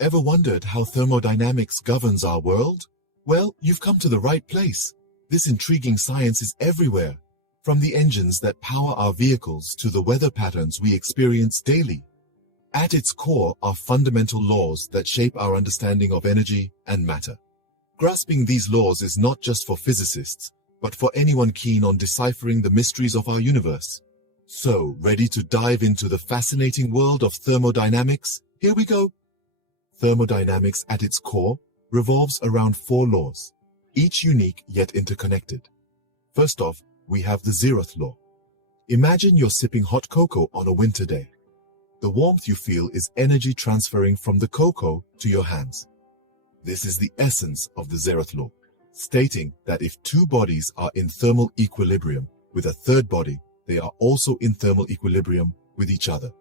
Ever wondered how thermodynamics governs our world? Well, you've come to the right place. This intriguing science is everywhere, from the engines that power our vehicles to the weather patterns we experience daily. At its core are fundamental laws that shape our understanding of energy and matter. Grasping these laws is not just for physicists, but for anyone keen on deciphering the mysteries of our universe. So, ready to dive into the fascinating world of thermodynamics? Here we go! Thermodynamics at its core revolves around 4 laws, each unique yet interconnected. First off, we have the zeroth law. Imagine you're sipping hot cocoa on a winter day. The warmth you feel is energy transferring from the cocoa to your hands. This is the essence of the zeroth law, stating that if 2 bodies are in thermal equilibrium with a third body, they are also in thermal equilibrium with each other.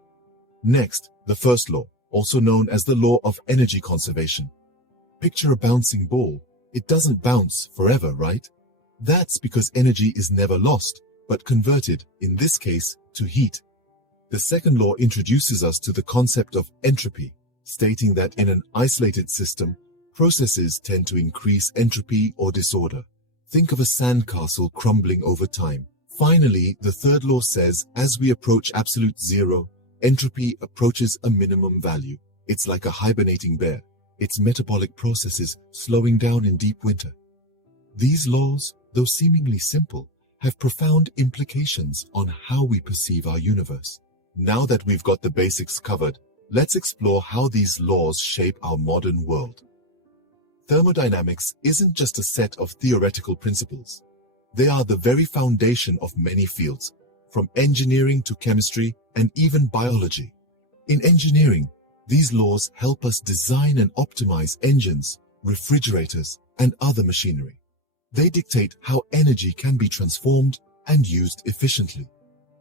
Next, the first law, also known as the law of energy conservation. Picture a bouncing ball. It doesn't bounce forever, right? That's because energy is never lost, but converted, in this case, to heat. The second law introduces us to the concept of entropy, stating that in an isolated system, processes tend to increase entropy or disorder. Think of a sandcastle crumbling over time. Finally, the third law says, as we approach absolute zero, entropy approaches a minimum value. It's like a hibernating bear, its metabolic processes slowing down in deep winter. These laws, though seemingly simple, have profound implications on how we perceive our universe. Now that we've got the basics covered, let's explore how these laws shape our modern world. Thermodynamics isn't just a set of theoretical principles. They are the very foundation of many fields, from engineering to chemistry and even biology. In engineering, these laws help us design and optimize engines, refrigerators, and other machinery. They dictate how energy can be transformed and used efficiently.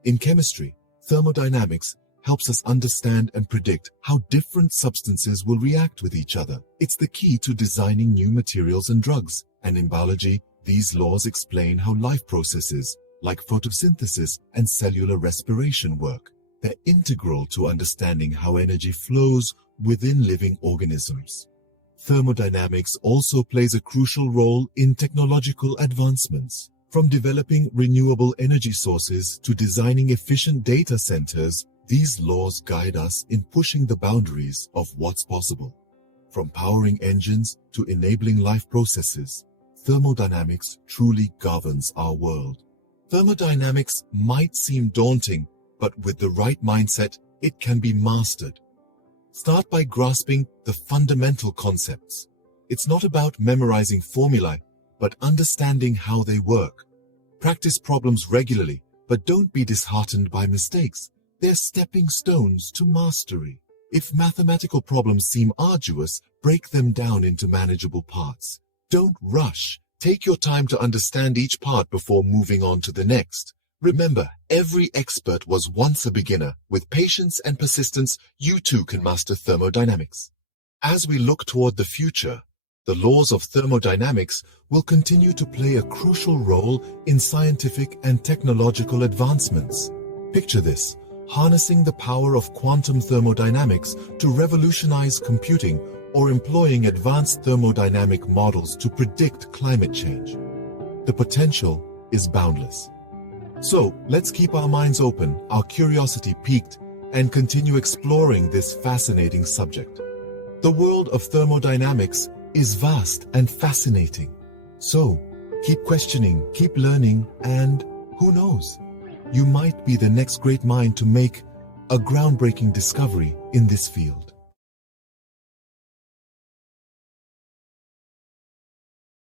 In chemistry, thermodynamics helps us understand and predict how different substances will react with each other. It's the key to designing new materials and drugs. And in biology, these laws explain how life processes, like photosynthesis and cellular respiration, work. They're integral to understanding how energy flows within living organisms. Thermodynamics also plays a crucial role in technological advancements. From developing renewable energy sources to designing efficient data centers, these laws guide us in pushing the boundaries of what's possible. From powering engines to enabling life processes, thermodynamics truly governs our world. Thermodynamics might seem daunting, but with the right mindset, it can be mastered. Start by grasping the fundamental concepts. It's not about memorizing formulae, but understanding how they work. Practice problems regularly, but don't be disheartened by mistakes. They're stepping stones to mastery. If mathematical problems seem arduous, break them down into manageable parts. Don't rush. Take your time to understand each part before moving on to the next. Remember, every expert was once a beginner. With patience and persistence, you too can master thermodynamics. As we look toward the future, the laws of thermodynamics will continue to play a crucial role in scientific and technological advancements. Picture this, harnessing the power of quantum thermodynamics to revolutionize computing or employing advanced thermodynamic models to predict climate change. The potential is boundless. So, let's keep our minds open, our curiosity piqued, and continue exploring this fascinating subject. The world of thermodynamics is vast and fascinating. So, keep questioning, keep learning, and who knows? You might be the next great mind to make a groundbreaking discovery in this field.